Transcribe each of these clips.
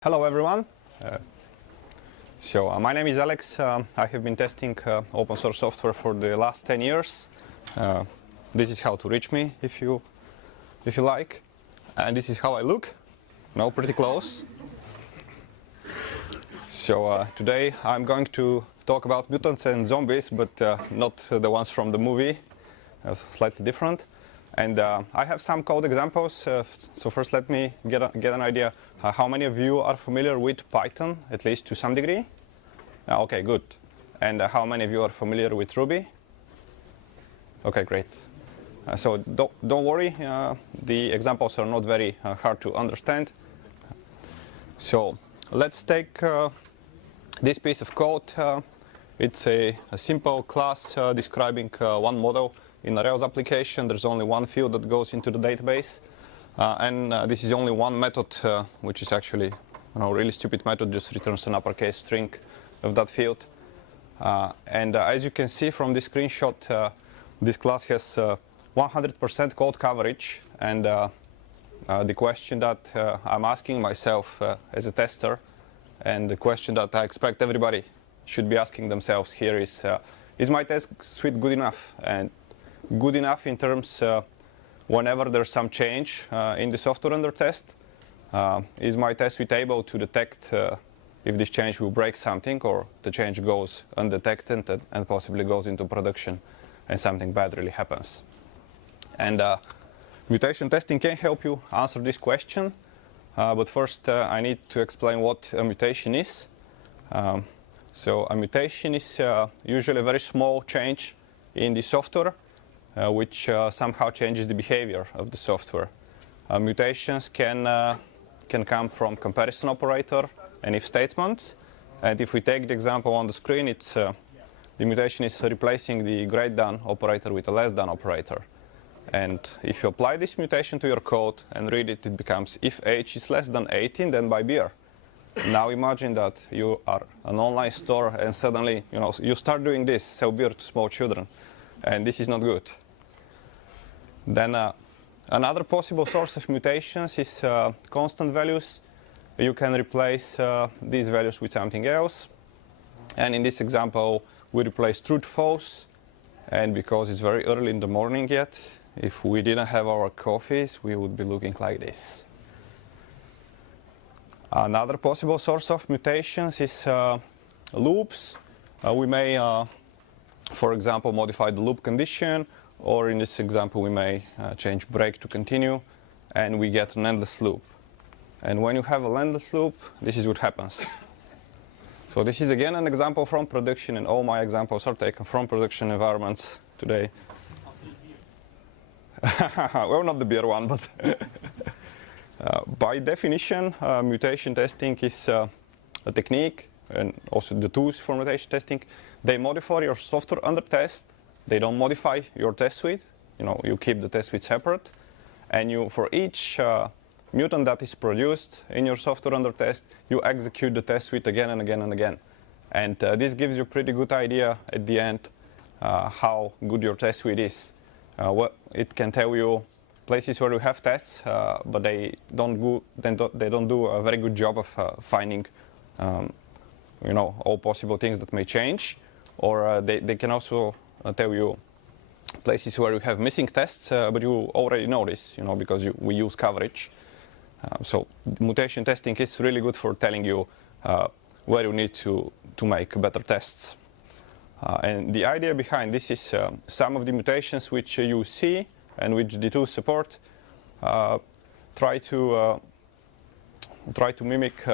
Hello everyone. My name is Alex. I have been testing open source software for the last 10 years. This is how to reach me if you like. And this is how I look. No, pretty close. Today I'm going to talk about mutants and zombies, but not the ones from the movie. Slightly different. And I have some code examples. So first let me get an idea. How many of you are familiar with Python, at least to some degree? Okay, good. And how many of you are familiar with Ruby? Okay, great. So don't worry, the examples are not very hard to understand. So let's take this piece of code. It's a simple class describing one model. In a Rails application, there's only one field that goes into the database. This is only one method, which is actually a really stupid method, just returns an uppercase string of that field. As you can see from this screenshot, this class has 100% code coverage. And the question that I'm asking myself as a tester, and the question that I expect everybody should be asking themselves here is my test suite good enough? And good enough in terms whenever there's some change in the software under test, is my test suite able to detect if this change will break something or the change goes undetected and possibly goes into production and something bad really happens. And mutation testing can help you answer this question, but first I need to explain what a mutation is. So a mutation is usually a very small change in the software which somehow changes the behavior of the software. Mutations can come from comparison operator and if statements. And if we take the example on the screen, it's the mutation is replacing the greater than operator with a less than operator. And if you apply this mutation to your code and read it, it becomes if age is less than 18, then buy beer. Now imagine that you are an online store and suddenly you start doing this, sell beer to small children, and this is not good. Then another possible source of mutations is constant values. You can replace these values with something else. And in this example, we replace true to false. And because it's very early in the morning yet, if we didn't have our coffees, we would be looking like this. Another possible source of mutations is loops. We may, for example, modify the loop condition. Or in this example, we may change break to continue, and we get an endless loop. And when you have an endless loop, this is what happens. So this is again an example from production, and all my examples are taken from production environments today. Well, not the beer one, but by definition, mutation testing is a technique, and also the tools for mutation testing. They modify your software under test. They don't modify your test suite. You keep the test suite separate. And for each mutant that is produced in your software under test, you execute the test suite again and again and again. And this gives you a pretty good idea at the end how good your test suite is. It can tell you places where you have tests, but they don't do a very good job of finding all possible things that may change. Or they can also tell you places where you have missing tests, but you already know this, because we use coverage. So mutation testing is really good for telling you where you need to make better tests. And the idea behind this is some of the mutations which you see and which the tools support try to mimic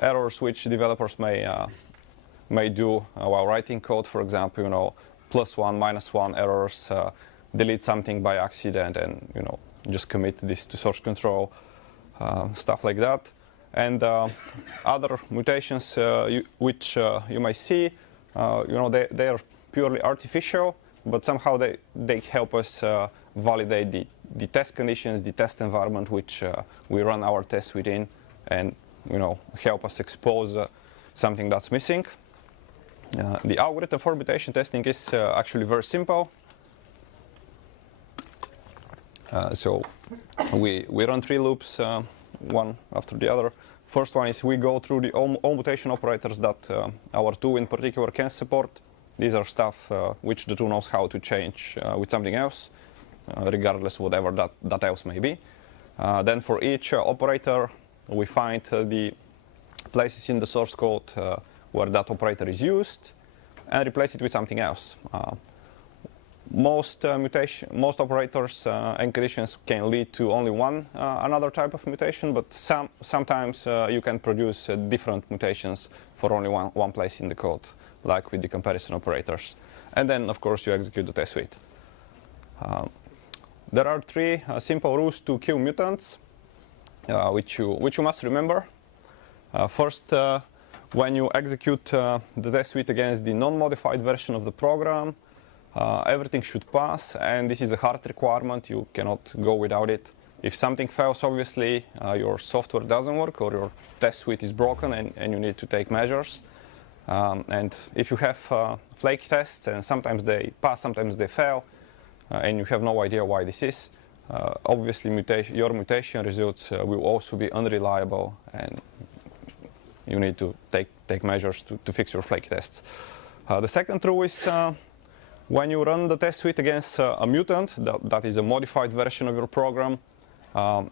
errors which developers may do while writing code. For example, +1, -1 errors, delete something by accident, and just commit this to source control, stuff like that. And other mutations which you might see, they are purely artificial, but somehow they help us validate the test conditions, the test environment which we run our tests within, and help us expose something that's missing. The algorithm for mutation testing is actually very simple. So we run 3 loops, one after the other. First one is we go through the all mutation operators that our tool in particular can support. These are stuff which the tool knows how to change with something else, regardless whatever that else may be. Then for each operator, we find the places in the source code where that operator is used and replace it with something else. Most operators and conditions can lead to only one another type of mutation, but sometimes you can produce different mutations for only one place in the code, like with the comparison operators. And then, of course, you execute the test suite. There are three simple rules to kill mutants, which you must remember. First, when you execute the test suite against the non-modified version of the program, everything should pass, and this is a hard requirement. You cannot go without it. If something fails, obviously, your software doesn't work or your test suite is broken and you need to take measures. And if you have flaky tests, and sometimes they pass, sometimes they fail, and you have no idea why this is, obviously your mutation results will also be unreliable, and you need to take measures to fix your flaky tests. The second rule is when you run the test suite against a mutant, that is a modified version of your program,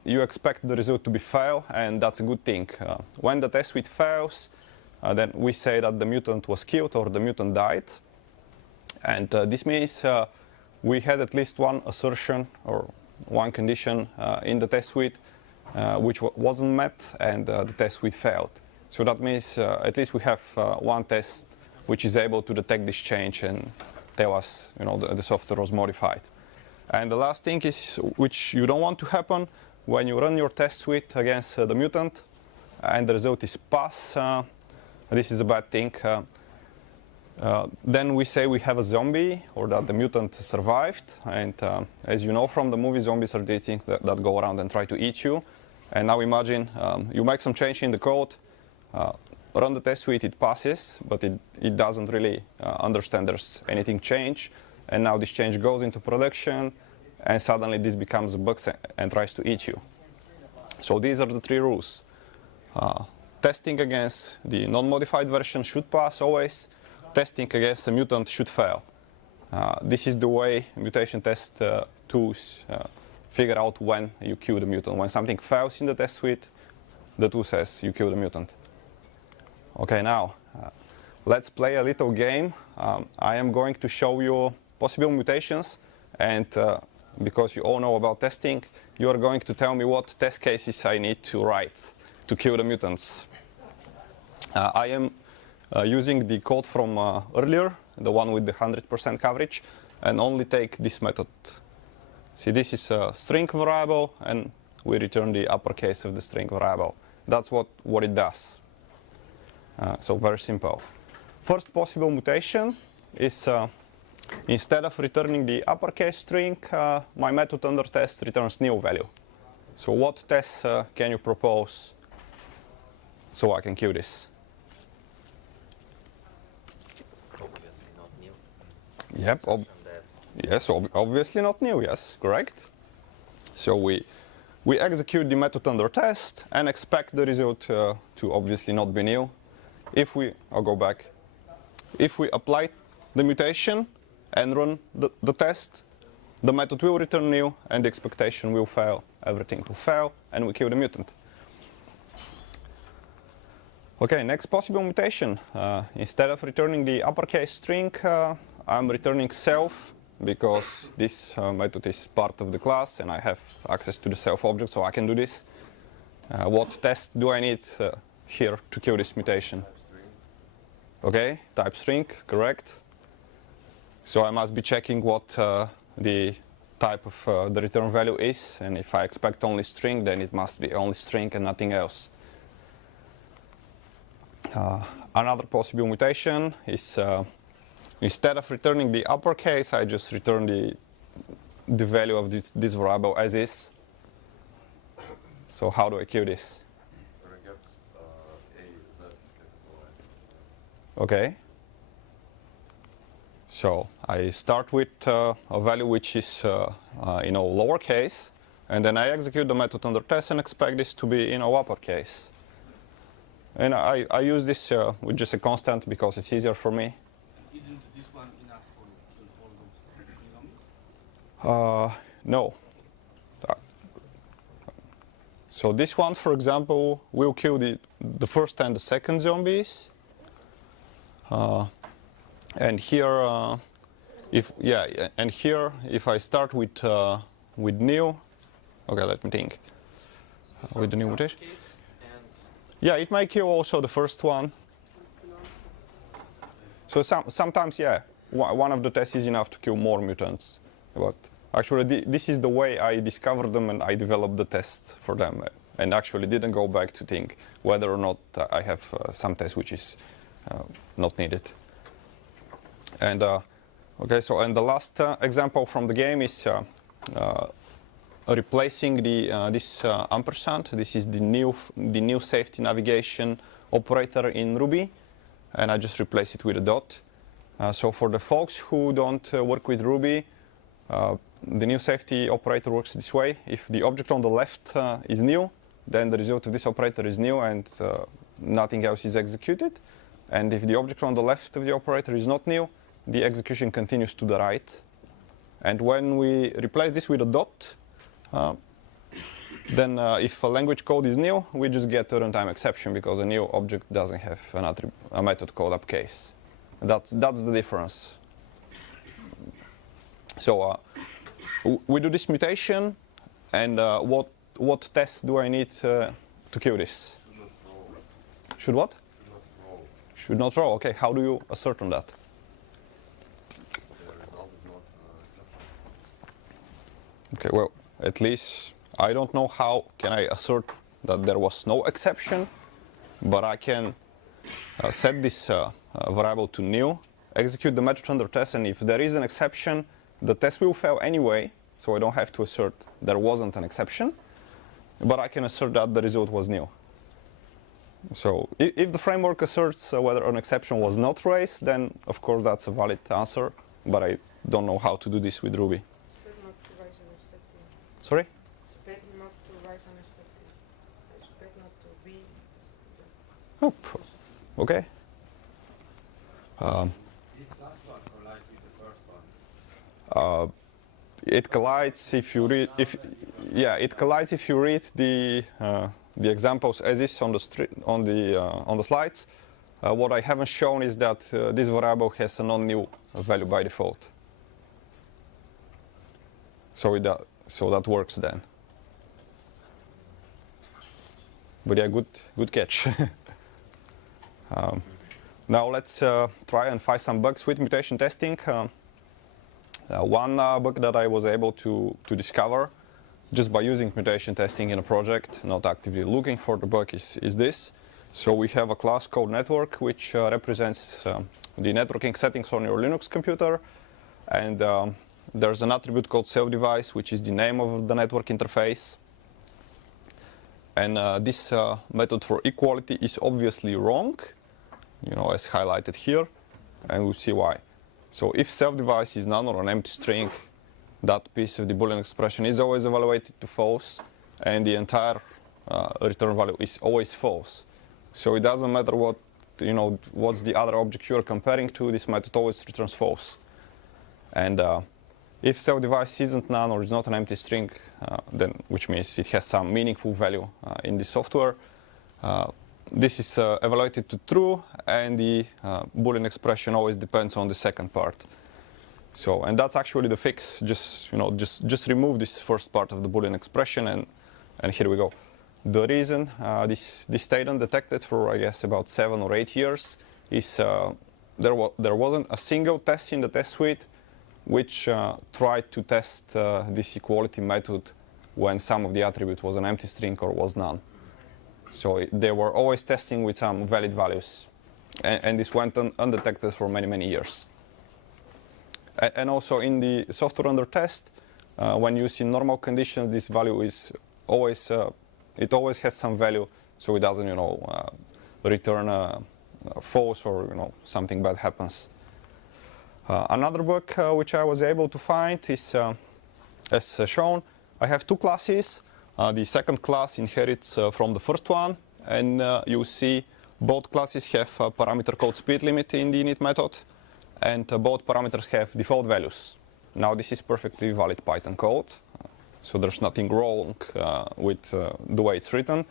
you expect the result to be fail, and that's a good thing. When the test suite fails, then we say that the mutant was killed or the mutant died. And this means we had at least one assertion or one condition in the test suite which wasn't met, and the test suite failed. So that means at least we have one test which is able to detect this change and tell us, the software was modified. And the last thing is, which you don't want to happen, when you run your test suite against the mutant and the result is pass, this is a bad thing. Then we say we have a zombie, or that the mutant survived. And as you know from the movie, zombies are these things that go around and try to eat you. And now imagine you make some change in the code, run the test suite, it passes, but it doesn't really understand there's anything change. And now this change goes into production, and suddenly this becomes a bug and tries to eat you. So these are the three rules. Testing against the non-modified version should pass always. Testing against a mutant should fail. This is the way mutation test tools figure out when you kill the mutant. When something fails in the test suite, the tool says you kill the mutant. Okay, now let's play a little game. I am going to show you possible mutations, and because you all know about testing, you are going to tell me what test cases I need to write to kill the mutants. I am using the code from earlier, the one with the 100% coverage, and only take this method. See, this is a string variable, and we return the uppercase of the string variable. That's what it does. So very simple. First possible mutation is instead of returning the uppercase string, my method under test returns new value. So what tests can you propose so I can kill this? Obviously not new. Yep. Yes, obviously not new. Yes, correct. So we execute the method under test and expect the result to obviously not be new. I'll go back. If we apply the mutation and run the test, the method will return new and the expectation will fail. Everything will fail and we kill the mutant. Okay, next possible mutation. Instead of returning the uppercase string, I'm returning self, because this method is part of the class and I have access to the self object, so I can do this. What test do I need here to kill this mutation? Okay, type string, correct. So I must be checking what the type of the return value is, and if I expect only string, then it must be only string and nothing else. Another possible mutation is instead of returning the uppercase, I just return the value of this variable as is. So how do I kill this? Okay. So I start with a value which is lowercase, and then I execute the method under test and expect this to be uppercase. And I use this with just a constant because it's easier for me. Isn't this one enough for all those zombies? No. So this one, for example, will kill the first and the second zombies. And here, if I start with new, okay, let me think. With the new mutation. Yeah, it might kill also the first one. So sometimes, yeah, one of the tests is enough to kill more mutants. But actually, this is the way I discovered them and I developed the test for them. And actually didn't go back to think whether or not I have some test which is not needed. And okay, so and the last example from the game is replacing this ampersand. This is the new safety navigation operator in Ruby, and I just replace it with a dot. So for the folks who don't work with Ruby, the new safety operator works this way. If the object on the left is new, then the result of this operator is new and nothing else is executed. And if the object on the left of the operator is not new, the execution continues to the right. And when we replace this with a dot, then if a language code is new, we just get a runtime exception because a new object doesn't have a method called upcase. That's the difference. So we do this mutation, and what test do I need to kill this? Should what? Should not throw. Okay, how do you assert on that? Okay, well, at least I don't know how can I assert that there was no exception, but I can set this variable to new, execute the method under test, and if there is an exception, the test will fail anyway, so I don't have to assert there wasn't an exception, but I can assert that the result was new. So if the framework asserts whether an exception was not raised, then of course that's a valid answer, but I don't know how to do this with Ruby. Sorry? Expect not to rise an exception. Expect not to be. Oh, okay. This last one collides with the first one. It collides if you read it collides if you read the examples as is on the slides. What I haven't shown is that this variable has a non-new value by default. So that works then. But yeah, good catch. Now let's try and find some bugs with mutation testing. One bug that I was able to discover just by using mutation testing in a project, not actively looking for the bug, is this. So we have a class called network, which represents the networking settings on your Linux computer. And there's an attribute called self-device, which is the name of the network interface. And this method for equality is obviously wrong, as highlighted here, and we'll see why. So if self-device is none or an empty string, that piece of the Boolean expression is always evaluated to false, and the entire return value is always false. So it doesn't matter what's the other object you're comparing to, this method always returns false. And if self-device isn't none or is not an empty string, then which means it has some meaningful value in the software, this is evaluated to true, and the Boolean expression always depends on the second part. So, and that's actually the fix. Just remove this first part of the Boolean expression, and here we go. The reason this stayed undetected for, I guess, about 7 or 8 years is there wasn't a single test in the test suite which tried to test this equality method when some of the attribute was an empty string or was none. So they were always testing with some valid values, and this went undetected for many, many years. And also in the software under test, when you see normal conditions, this value is always it always has some value, so it doesn't return false or something bad happens. Another bug which I was able to find is, as shown, I have 2 classes. The second class inherits from the first one, and you see both classes have a parameter called speed limit in the init method, and both parameters have default values. Now this is perfectly valid Python code, so there's nothing wrong with the way it's written.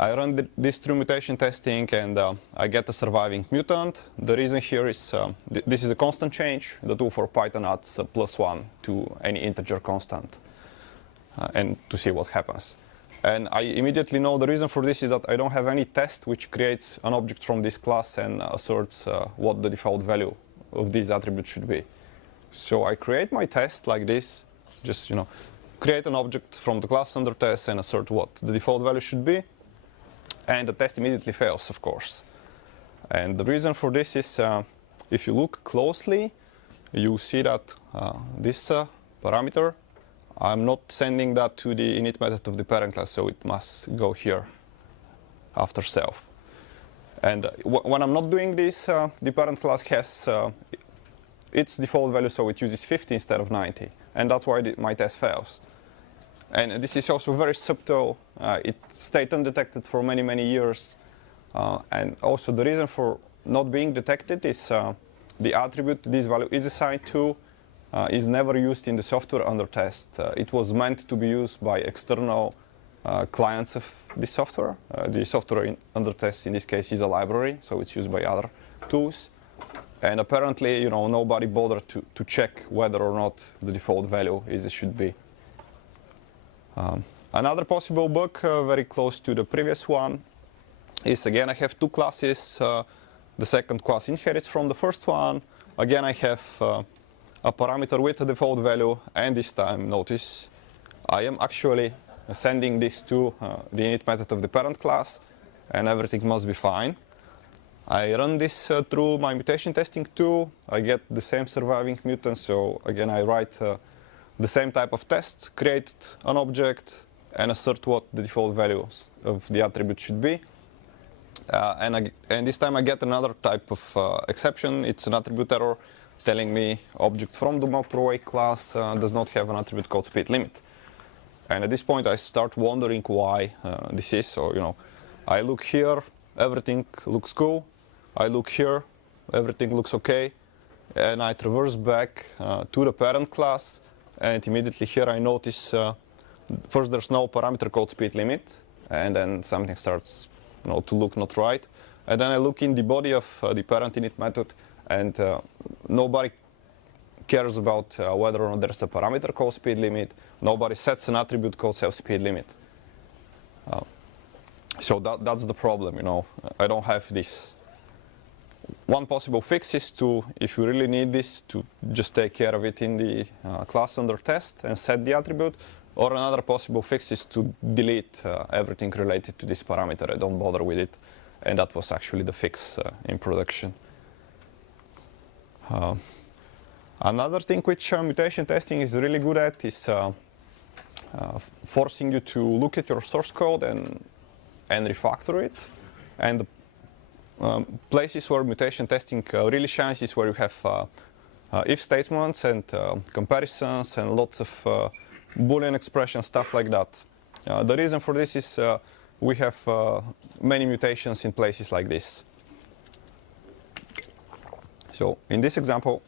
I run this through mutation testing, and I get a surviving mutant. The reason here is this is a constant change. The tool for Python adds +1 to any integer constant, and to see what happens. And I immediately know the reason for this is that I don't have any test which creates an object from this class and asserts what the default value of these attributes should be. So I create my test like this, just create an object from the class under test and assert what the default value should be. And the test immediately fails, of course. And the reason for this is, if you look closely, you see that this parameter, I'm not sending that to the init method of the parent class, so it must go here after self. And when I'm not doing this, the parent class has its default value, so it uses 50 instead of 90. And that's why my test fails. And this is also very subtle. It stayed undetected for many, many years. And also the reason for not being detected is the attribute this value is assigned to is never used in the software under test. It was meant to be used by external clients of this software. The software under test in this case is a library, so it's used by other tools. And apparently, nobody bothered to check whether or not the default value is it should be. Another possible bug, very close to the previous one, is again I have two classes. The second class inherits from the first one. Again, I have a parameter with a default value, and this time, notice, I am actually sending this to the init method of the parent class, and everything must be fine. I run this through my mutation testing tool. I get the same surviving mutant, so again I write the same type of test, create an object, and assert what the default values of the attribute should be. And this time I get another type of exception. It's an attribute error telling me object from the motorway class does not have an attribute called speed limit. And at this point I start wondering why this is. So, I look here, everything looks cool. I look here, everything looks okay. And I traverse back to the parent class. And immediately here I notice first there's no parameter called speed limit, and then something starts to look not right. And then I look in the body of the parent init method, and nobody cares about whether or not there's a parameter called speed limit. Nobody sets an attribute called self-speed limit. So that's the problem, I don't have this. One possible fix is to, if you really need this, to just take care of it in the class under test and set the attribute. Or another possible fix is to delete everything related to this parameter. I don't bother with it. And that was actually the fix in production. Another thing which mutation testing is really good at is forcing you to look at your source code and refactor it. And places where mutation testing really shines is where you have if statements and comparisons and lots of Boolean expressions, stuff like that. The reason for this is we have many mutations in places like this. So in this example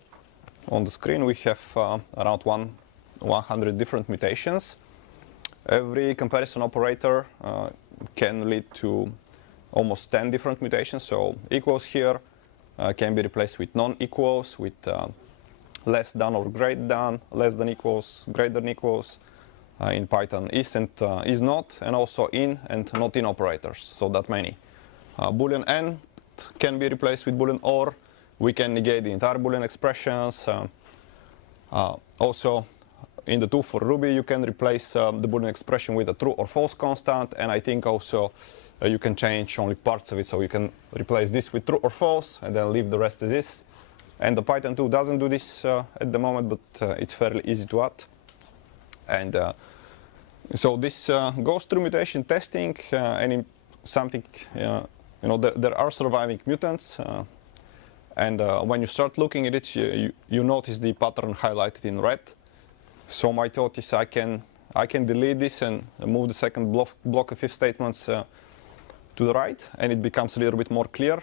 on the screen we have around 100 different mutations. Every comparison operator can lead to almost 10 different mutations. So equals here can be replaced with non-equals, with less than or greater than, less than equals, greater than equals. In Python is and is not, and also in and not in operators. So that many. Boolean and can be replaced with Boolean or. We can negate the entire Boolean expressions. Also, in the tool for Ruby, you can replace the Boolean expression with a true or false constant, and I think also you can change only parts of it, so you can replace this with true or false, and then leave the rest as is. And the Python tool doesn't do this at the moment, but it's fairly easy to add. And so this goes through mutation testing, and in something, there are surviving mutants. And when you start looking at it, you notice the pattern highlighted in red. So my thought is I can delete this and move the second block of if statements to to the right, and it becomes a little bit more clear.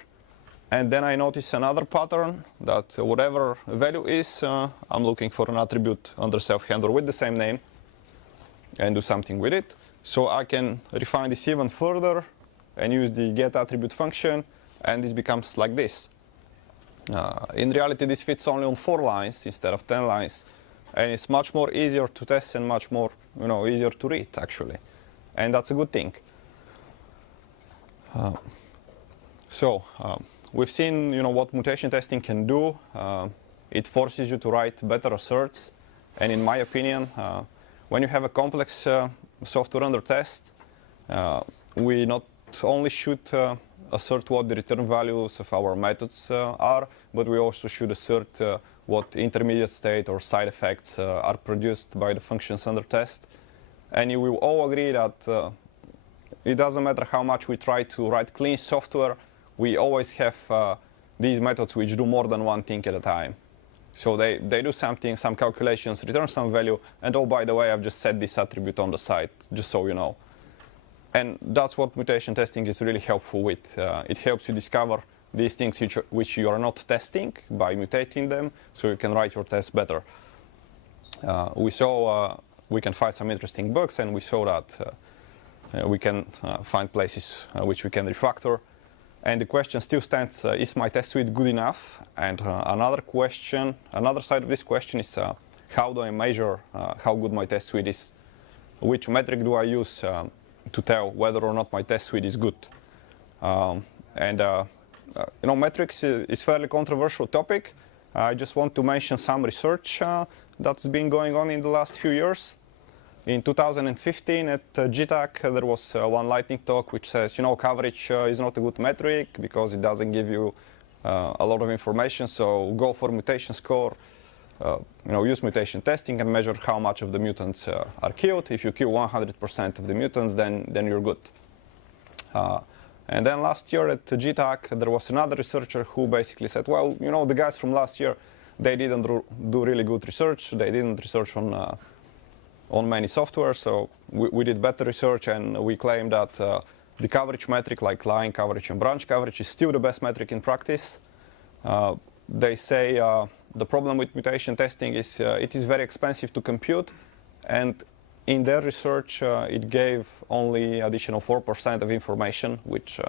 And then I notice another pattern that whatever value is, I'm looking for an attribute under self-handler with the same name and do something with it. So I can refine this even further and use the get attribute function, and this becomes like this. In reality, this fits only on 4 lines instead of 10 lines, and it's much more easier to test and much more, easier to read actually, and that's a good thing. We've seen, what mutation testing can do. It forces you to write better asserts, and in my opinion, when you have a complex software under test, we not only should assert what the return values of our methods are, but we also should assert what intermediate state or side effects are produced by the functions under test. And you will all agree that it doesn't matter how much we try to write clean software, we always have these methods which do more than one thing at a time. So they do something, some calculations, return some value, and oh, by the way, I've just set this attribute on the side, just so you know. And that's what mutation testing is really helpful with. It helps you discover these things which you are not testing by mutating them, so you can write your tests better. We saw we can find some interesting bugs, and we saw that we can find places which we can refactor. And the question still stands, is my test suite good enough? And another side of this question is, how do I measure how good my test suite is? Which metric do I use to tell whether or not my test suite is good? Metrics is fairly controversial topic. I just want to mention some research that's been going on in the last few years. In 2015 at GTAC, there was one lightning talk which says, coverage is not a good metric because it doesn't give you a lot of information, so go for mutation score. Use mutation testing and measure how much of the mutants are killed. If you kill 100% of the mutants, then you're good. And then last year at GTAC, there was another researcher who basically said, well, the guys from last year, they didn't do really good research. They didn't research on many software, so we did better research, and we claim that the coverage metric, like line coverage and branch coverage, is still the best metric in practice. They say the problem with mutation testing is it is very expensive to compute, and in their research it gave only additional 4% of information, which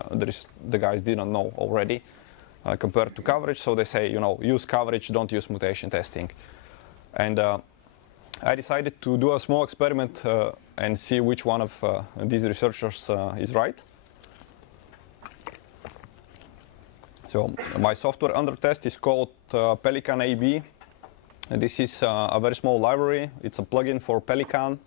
the guys didn't know already, compared to coverage. So they say, use coverage, don't use mutation testing. And I decided to do a small experiment and see which one of these researchers is right. So my software under test is called Pelican AB. And this is a very small library. It's a plugin for Pelican.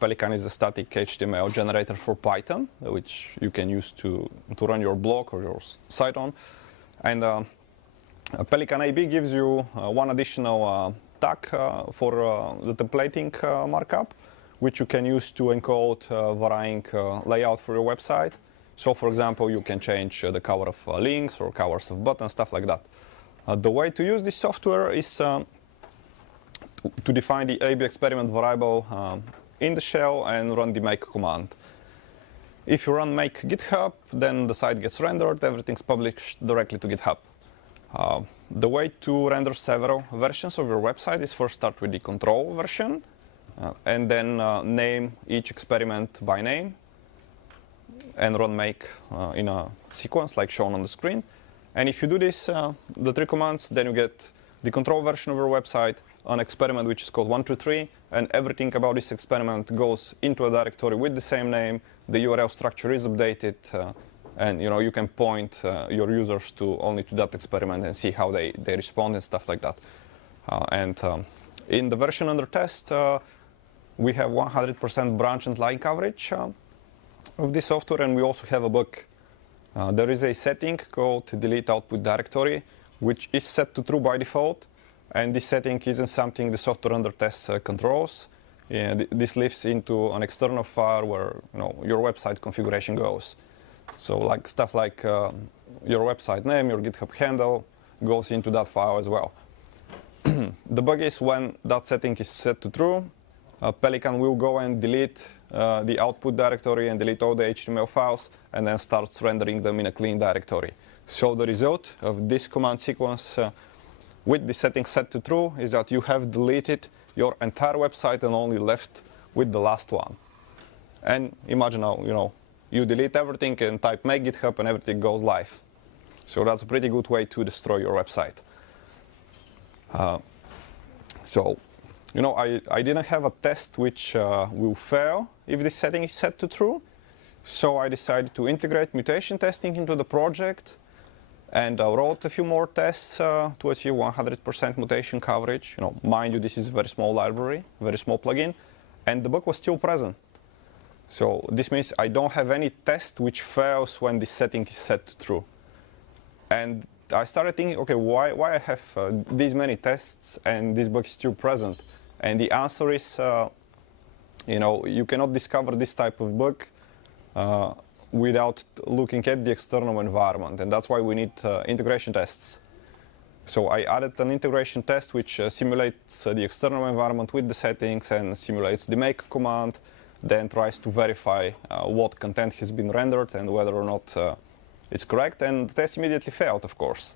Pelican is a static HTML generator for Python, which you can use to run your blog or your site on. And Pelican AB gives you one additional tag for the templating markup, which you can use to encode varying layout for your website. So, for example, you can change the color of links or colors of buttons, stuff like that. The way to use this software is to define the AB experiment variable in the shell and run the make command. If you run make GitHub, then the site gets rendered, everything's published directly to GitHub. The way to render several versions of your website is first start with the control version, and then name each experiment by name, and run make in a sequence like shown on the screen. And if you do this, the 3 commands, then you get the control version of your website, an experiment which is called 123, and everything about this experiment goes into a directory with the same name. The URL structure is updated, and you can point your users only to that experiment and see how they respond and stuff like that. In the version under test, we have 100% branch and line coverage of this software, and we also have a bug. There is a setting called delete output directory, which is set to true by default, and this setting isn't something the software under test controls. This lives into an external file where your website configuration goes. So stuff like your website name, your GitHub handle goes into that file as well. The bug is when that setting is set to true, Pelican will go and delete the output directory and delete all the HTML files and then starts rendering them in a clean directory. So the result of this command sequence with the settings set to true is that you have deleted your entire website and only left with the last one. And imagine now, you delete everything and type make GitHub and everything goes live. So that's a pretty good way to destroy your website. I didn't have a test which will fail if this setting is set to true. So I decided to integrate mutation testing into the project. And I wrote a few more tests to achieve 100% mutation coverage. Mind you, this is a very small library, very small plugin, and the bug was still present. So this means I don't have any test which fails when this setting is set to true. And I started thinking, okay, why I have these many tests and this bug is still present? And the answer is, you cannot discover this type of bug without looking at the external environment, and that's why we need integration tests. So I added an integration test which simulates the external environment with the settings and simulates the make command, then tries to verify what content has been rendered and whether or not it's correct, and the test immediately failed, of course.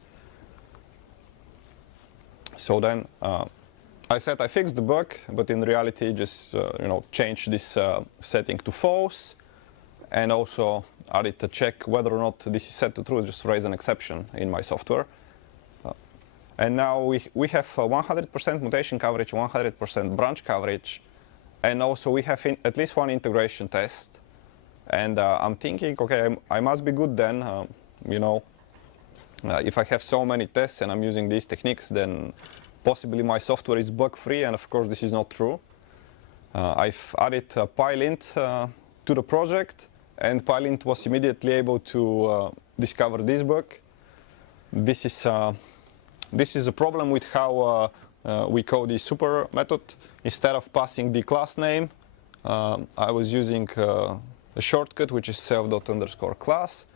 So then I said I fixed the bug, but in reality just changed this setting to false, and also added to check whether or not this is set to true, just raise an exception in my software. And now we have 100% mutation coverage, 100% branch coverage, and also we have at least one integration test. And I'm thinking, okay, I must be good then. If I have so many tests and I'm using these techniques, then possibly my software is bug-free, and of course this is not true. I've added PyLint to the project, and PyLint was immediately able to discover this bug. This is a problem with how we code the super method. Instead of passing the class name, I was using a shortcut which is self._class,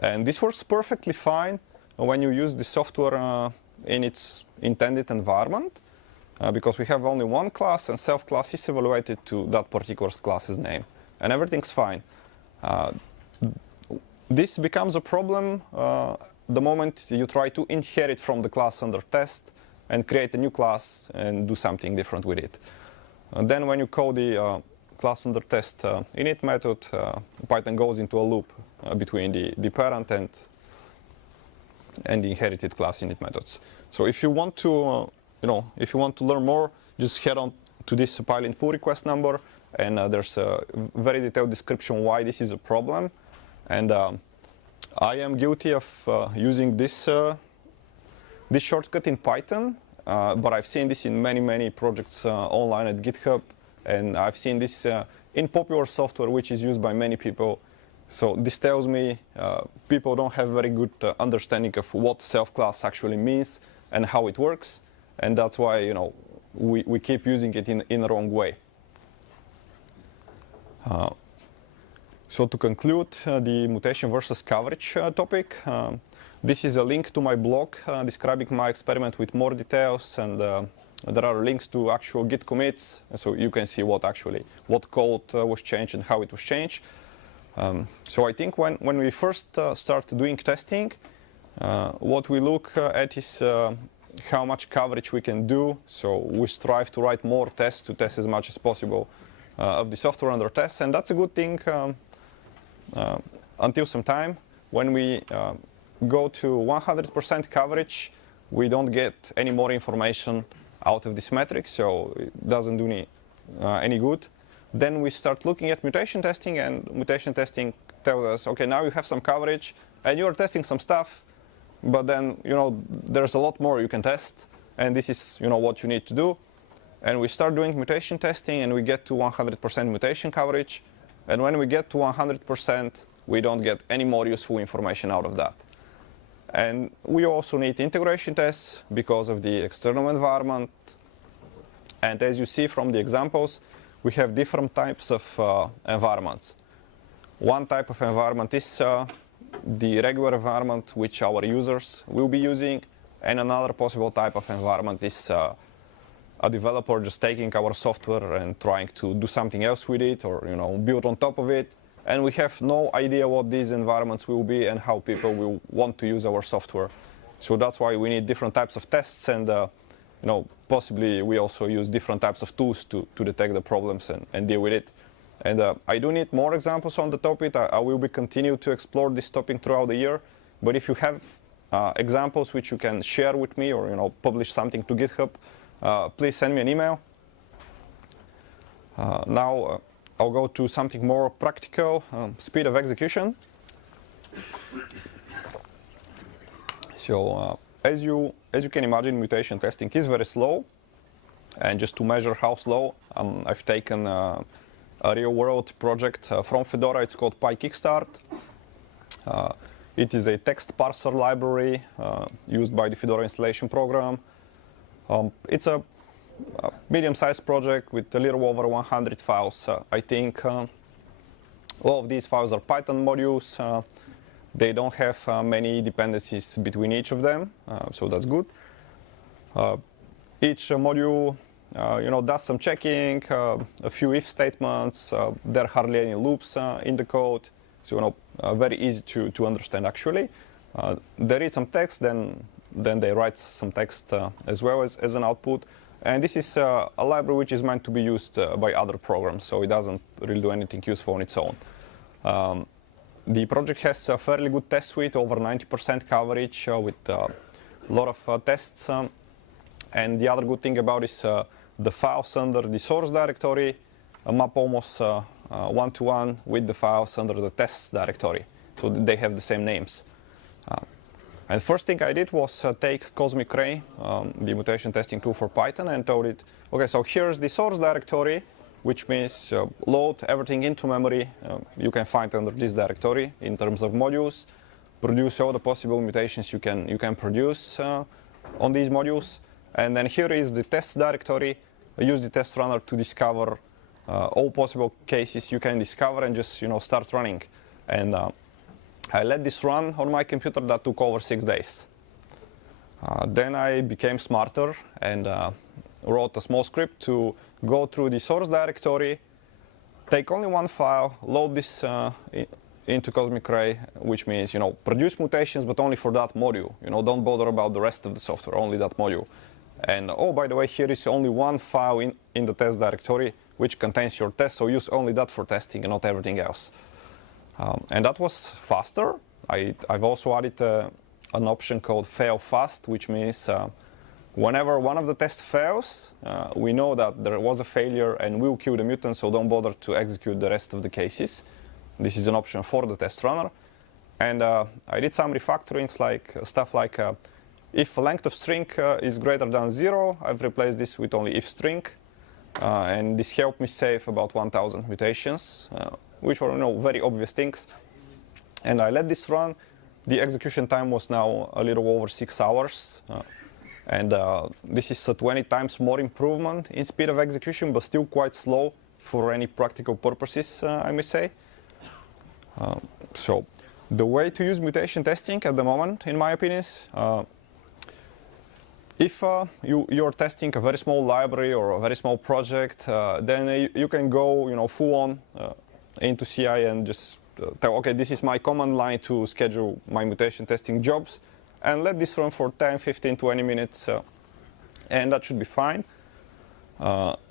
and this works perfectly fine when you use the software in its intended environment, because we have only one class and self class is evaluated to that particular class's name, and everything's fine. This becomes a problem the moment you try to inherit from the class under test and create a new class and do something different with it. And then when you call the class under test init method, Python goes into a loop between the parent and the inherited class init methods. So if you want to, if you want to learn more, just head on to this PyLint pull request number, and there's a very detailed description why this is a problem. And I am guilty of using this shortcut in Python, but I've seen this in many projects online at GitHub, and I've seen this in popular software which is used by many people. So this tells me people don't have very good understanding of what self-class actually means and how it works, and that's why we keep using it in the wrong way. So to conclude the mutation versus coverage topic, this is a link to my blog describing my experiment with more details, and there are links to actual Git commits, so you can see what code was changed and how it was changed. So I think when we first start doing testing, what we look at is how much coverage we can do. So we strive to write more tests to test as much as possible of the software under test, and that's a good thing until some time. When we go to 100% coverage, we don't get any more information out of this metric, so it doesn't do any good. Then we start looking at mutation testing, and mutation testing tells us, okay, now you have some coverage and you're testing some stuff, but then there's a lot more you can test, and this is what you need to do. And we start doing mutation testing, and we get to 100% mutation coverage. And when we get to 100%, we don't get any more useful information out of that. And we also need integration tests because of the external environment. And as you see from the examples, we have different types of environments. One type of environment is the regular environment which our users will be using, and another possible type of environment is a developer just taking our software and trying to do something else with it, or build on top of it, and we have no idea what these environments will be and how people will want to use our software. So that's why we need different types of tests, and possibly we also use different types of tools to detect the problems and deal with it. And I do need more examples on the topic. I will be continue to explore this topic throughout the year. But if you have examples which you can share with me, or publish something to GitHub, please send me an email. Now I'll go to something more practical, speed of execution. So as you can imagine, mutation testing is very slow. And just to measure how slow, I've taken a real-world project from Fedora. It's called PyKickstart. It is a text parser library used by the Fedora installation program. It's a medium-sized project with a little over 100 files. I think all of these files are Python modules. They don't have many dependencies between each of them, so that's good. Each module does some checking, a few if statements. There are hardly any loops in the code, so very easy to understand actually. They read some text, then they write some text as well as an output. And this is a library which is meant to be used by other programs, so it doesn't really do anything useful on its own. The project has a fairly good test suite, over 90% coverage with a lot of tests. And the other good thing about is the files under the source directory map almost one-to-one with the files under the tests directory. So they have the same names. And first thing I did was take Cosmic Ray, the mutation testing tool for Python, and told it, okay, so here's the source directory, which means load everything into memory you can find under this directory in terms of modules, produce all the possible mutations you can produce on these modules, and then here is the test directory. Use the test runner to discover all possible cases you can discover and just start running. And I let this run on my computer. That took over 6 days. Then I became smarter and wrote a small script to go through the source directory, take only one file, load this into Cosmic Ray, which means produce mutations, but only for that module. Don't bother about the rest of the software, only that module. And oh, by the way, here is only one file in the test directory which contains your test, so use only that for testing and not everything else. And that was faster. I've also added an option called fail fast, which means whenever one of the tests fails, we know that there was a failure and we'll kill the mutant, so don't bother to execute the rest of the cases. This is an option for the test runner. And I did some refactorings, like stuff like if length of string is greater than 0, I've replaced this with only if string. And this helped me save about 1,000 mutations, which were very obvious things. And I let this run. The execution time was now a little over 6 hours. And this is a 20 times more improvement in speed of execution, but still quite slow for any practical purposes, I may say. So the way to use mutation testing at the moment, in my opinion, is if you're testing a very small library or a very small project, then you can go full on into CI and just tell, okay, this is my command line to schedule my mutation testing jobs, and let this run for 10, 15, 20 minutes, and that should be fine.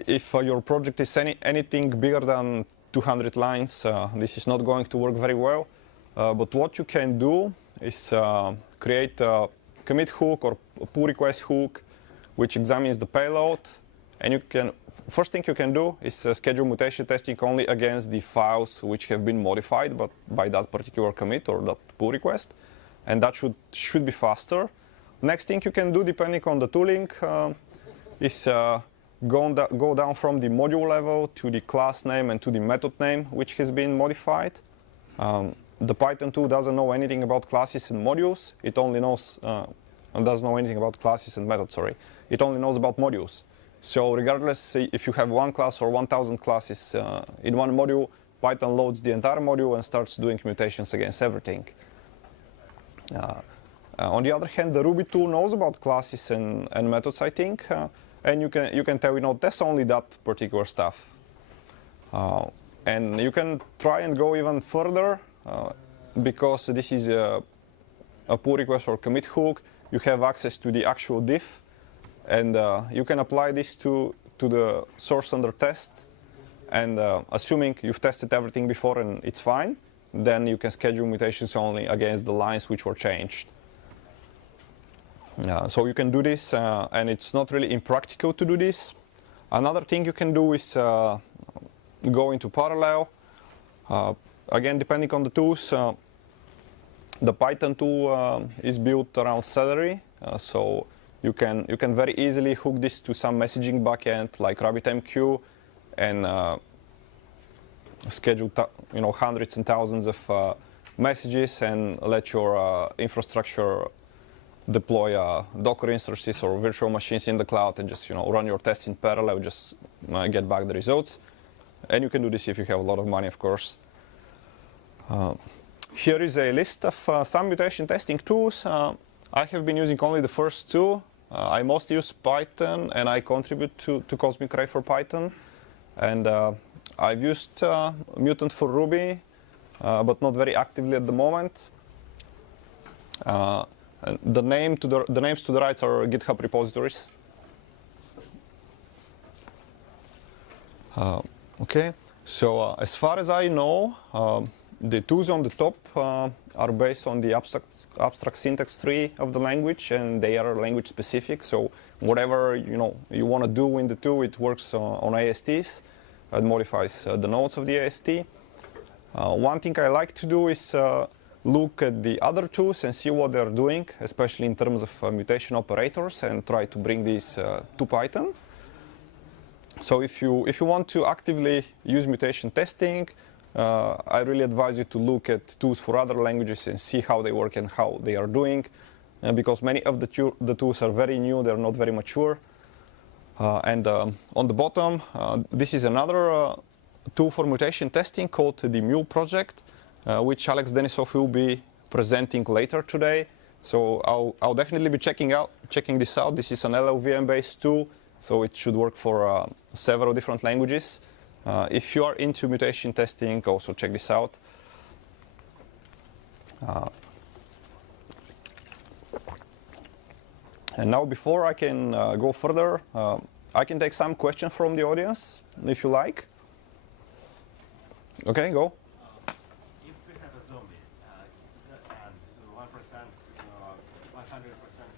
If your project is anything bigger than 200 lines, this is not going to work very well. But what you can do is create a commit hook or a pull request hook, which examines the payload. And first thing you can do is schedule mutation testing only against the files which have been modified by that particular commit or that pull request. And that should be faster. Next thing you can do, depending on the tooling, is go down from the module level to the class name and to the method name which has been modified. The Python tool doesn't know anything about classes and modules. It only knows, doesn't know anything about classes and methods, sorry. It only knows about modules. So regardless if you have 1 class or 1,000 classes in one module, Python loads the entire module and starts doing mutations against everything. On the other hand, the Ruby tool knows about classes and methods, I think. and you can tell, test only that particular stuff. And you can try and go even further, because this is a pull request or commit hook. You have access to the actual diff, and you can apply this to the source under test. And assuming you've tested everything before and it's fine, then you can schedule mutations only against the lines which were changed. So you can do this, and it's not really impractical to do this. Another thing you can do is go into parallel. Again, depending on the tools, the Python tool is built around Celery, so you can very easily hook this to some messaging backend like RabbitMQ, and schedule hundreds and thousands of messages, and let your infrastructure deploy Docker instances or virtual machines in the cloud, and just run your tests in parallel, just get back the results. And you can do this if you have a lot of money, of course. Here is a list of some mutation testing tools. I have been using only the first two. I mostly use Python, and I contribute to Cosmic Ray for Python. And I've used Mutant for Ruby, but not very actively at the moment. And the names to the right are GitHub repositories. Okay, so as far as I know, the tools on the top are based on the abstract syntax tree of the language, and they are language specific. So whatever you want to do in the tool, it works on ASTs. It modifies the nodes of the AST. One thing I like to do is look at the other tools and see what they're doing, especially in terms of mutation operators, and try to bring these to Python. So if you want to actively use mutation testing, I really advise you to look at tools for other languages and see how they work and how they are doing, because many of the tools are very new, they're not very mature. And on the bottom, this is another tool for mutation testing called the Mule project, which Alex Denisov will be presenting later today. So I'll definitely be checking this out. This is an LLVM-based tool, so it should work for several different languages. If you are into mutation testing, also check this out. And now, before I can go further, I can take some questions from the audience, if you like. Okay, go. If we have a zombie and 100%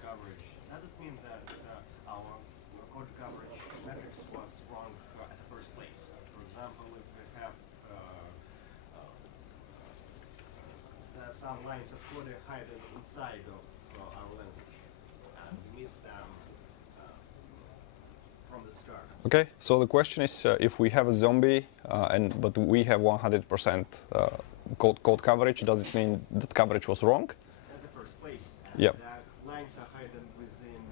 coverage, does it mean that our code coverage metrics was wrong at the first place? For example, if we have some lines of code hidden inside of our language and we miss them from the start. Okay, so the question is, if we have a zombie but we have 100% code coverage, does it mean that coverage was wrong? At the first place. Yeah. The lines are hidden within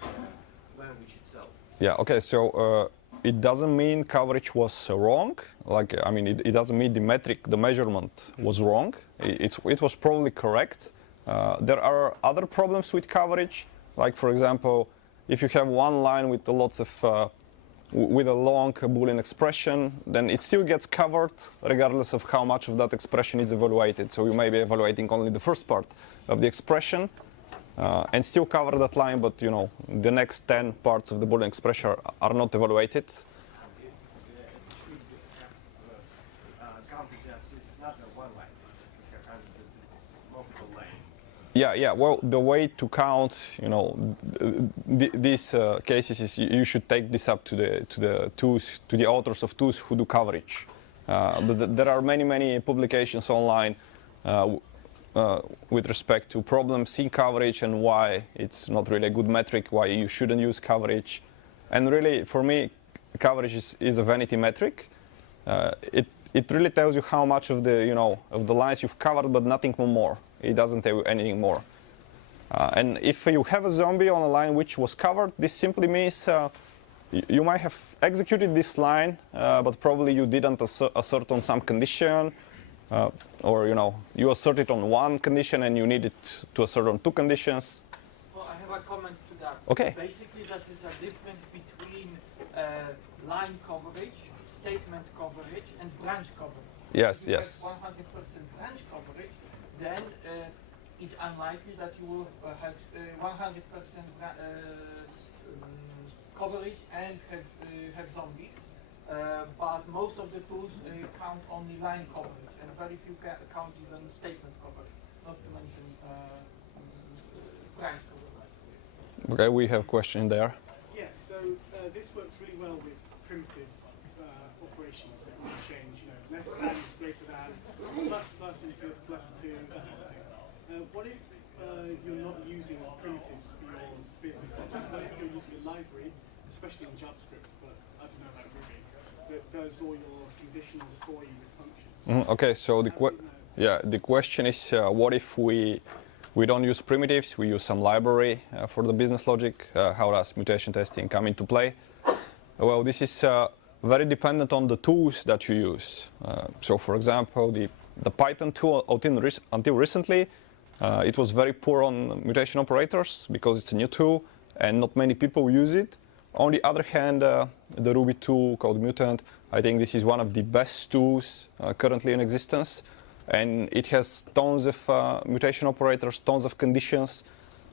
the language itself. Yeah. Okay. So it doesn't mean coverage was wrong. Like, I mean, it doesn't mean the metric, the measurement was wrong. It was probably correct. There are other problems with coverage. Like, for example, if you have one line with lots of with a long Boolean expression, then it still gets covered regardless of how much of that expression is evaluated. So you may be evaluating only the first part of the expression and still cover that line, but the next 10 parts of the Boolean expression are not evaluated. It should have counted as it's not a one line. It should have counted as it's multiple lines. Yeah. Well, the way to count, these cases is you should take this up to the tools, to the authors of tools who do coverage. But there are many publications online with respect to problems in coverage and why it's not really a good metric, why you shouldn't use coverage. And really, for me, coverage is a vanity metric. It really tells you how much of the lines you've covered, but nothing more. It doesn't tell you anything more. And if you have a zombie on a line which was covered, this simply means you might have executed this line, but probably you didn't assert on some condition, or you asserted on one condition and you needed to assert on two conditions. Well, I have a comment to that. Okay. Basically, this is a difference between line coverage, statement coverage, and branch coverage. Yes, If you yes. have 100% branch coverage, then it's unlikely that you will have 100% coverage and have zombies. But most of the tools count only line coverage, and very few count even statement coverage, not to mention branch coverage. Okay, we have a question there. Yes, so this works really well with primitive operations that you can change, less than, greater than, plus into plus two. What if you're not using primitives for your business logic? What if you're using a library, especially in JavaScript, but I don't know about Ruby, that does all your conditionals for you with functions? Okay, so the question is, what if we don't use primitives, we use some library for the business logic? How does mutation testing come into play? Well, this is very dependent on the tools that you use. So, for example, the Python tool until recently, it was very poor on mutation operators because it's a new tool and not many people use it. On the other hand, the Ruby tool called Mutant, I think this is one of the best tools currently in existence. And it has tons of mutation operators, tons of conditions.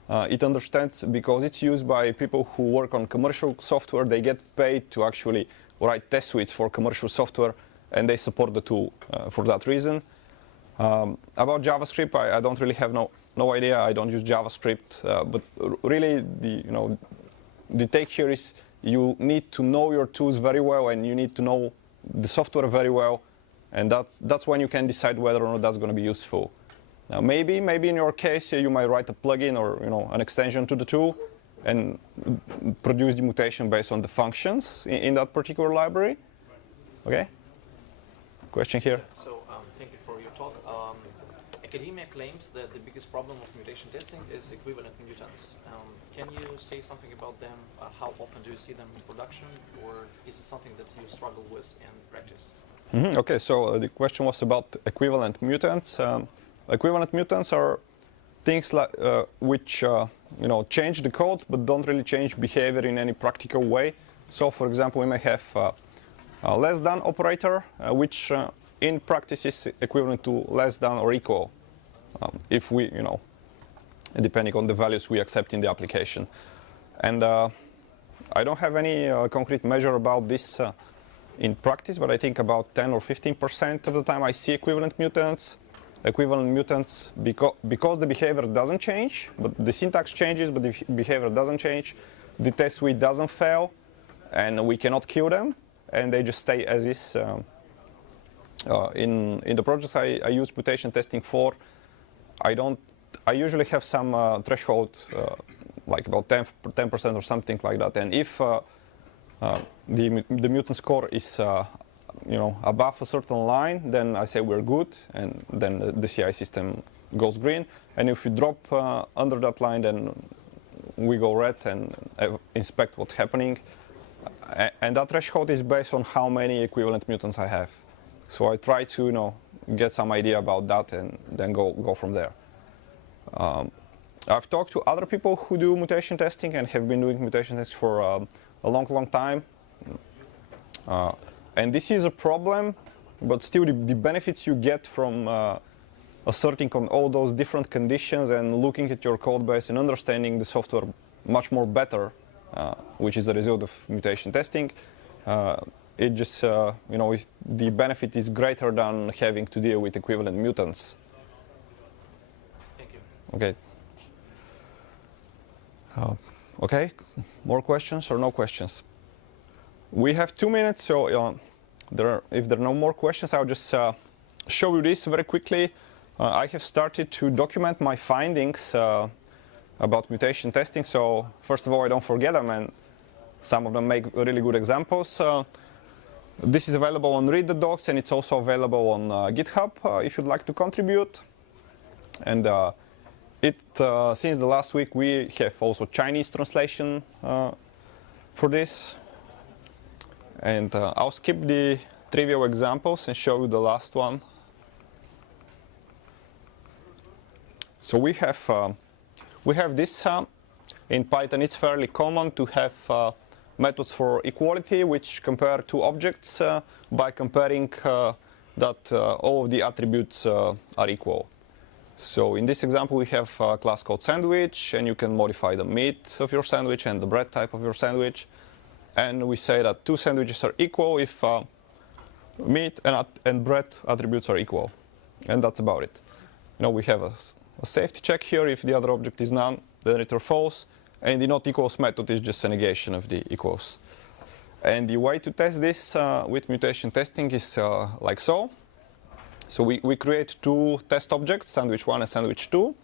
It understands because it's used by people who work on commercial software. They get paid to actually write test suites for commercial software, and they support the tool for that reason. About JavaScript, I don't really have no idea. I don't use JavaScript, but really the take here is you need to know your tools very well, and you need to know the software very well, and that's when you can decide whether or not that's going to be useful. Now, maybe in your case you might write a plugin or an extension to the tool and produce the mutation based on the functions in that particular library. Okay. Question here. So thank you for your talk. Academia claims that the biggest problem of mutation testing is equivalent mutants. Can you say something about them? How often do you see them in production, or is it something that you struggle with in practice? Okay, so the question was about equivalent mutants. Equivalent mutants are things like which change the code but don't really change behavior in any practical way. So, for example, we may have a less than operator, which in practice is equivalent to less than or equal, if we, depending on the values we accept in the application. And I don't have any concrete measure about this in practice, but I think about 10 or 15% of the time I see equivalent mutants. Equivalent mutants because the behavior doesn't change, but the syntax changes, but the behavior doesn't change. The test suite doesn't fail, and we cannot kill them, and they just stay as is. In the projects I use mutation testing for, I usually have some threshold, like about 10% or something like that. And if the mutant score is above a certain line, then I say we're good, and then the CI system goes green. And if we drop under that line, then we go red and inspect what's happening. And that threshold is based on how many equivalent mutants I have. So I try to get some idea about that and then go from there. I've talked to other people who do mutation testing and have been doing mutation testing for a long time. And this is a problem, but still the benefits you get from asserting on all those different conditions and looking at your code base and understanding the software much more better, which is a result of mutation testing. It just, the benefit is greater than having to deal with equivalent mutants. Thank you. Okay. Okay, more questions or no questions? We have 2 minutes, so if there are no more questions, I'll just show you this very quickly. I have started to document my findings about mutation testing. So first of all, I don't forget them, and some of them make really good examples. This is available on Read the Docs, and it's also available on GitHub if you'd like to contribute. And since the last week, we have also Chinese translation for this. And I'll skip the trivial examples and show you the last one. So we have this in Python it's fairly common to have methods for equality which compare two objects by comparing that all of the attributes are equal. So in this example we have a class called sandwich, and you can modify the meat of your sandwich and the bread type of your sandwich. And we say that two sandwiches are equal if meat and bread attributes are equal. And that's about it. We have a safety check here. If the other object is none, then return false. And the not equals method is just a negation of the equals. And the way to test this with mutation testing is like so. So we create two test objects, sandwich 1 and sandwich 2.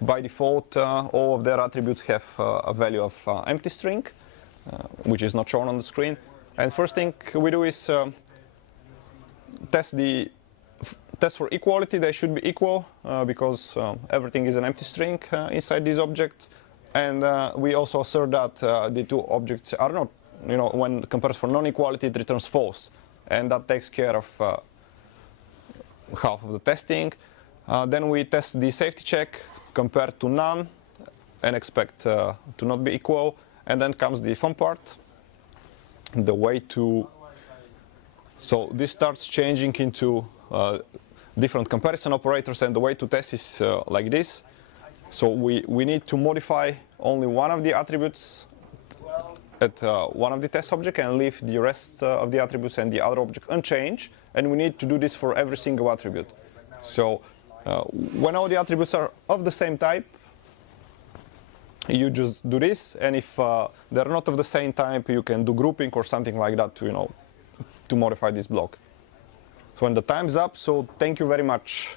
By default, all of their attributes have a value of empty string, which is not shown on the screen. And first thing we do is test for equality. They should be equal because everything is an empty string inside these objects. And we also assert that the two objects are not, when compared for non-equality, it returns false. And that takes care of half of the testing. Then we test the safety check compared to none and expect to not be equal. And then comes the fun part, the way to, so this starts changing into different comparison operators, and the way to test is like this. So we need to modify only one of the attributes at one of the test object and leave the rest of the attributes and the other object unchanged. And we need to do this for every single attribute. So when all the attributes are of the same type, you just do this. And if they're not of the same type, you can do grouping or something like that to, to modify this block. So when the time's up, so thank you very much.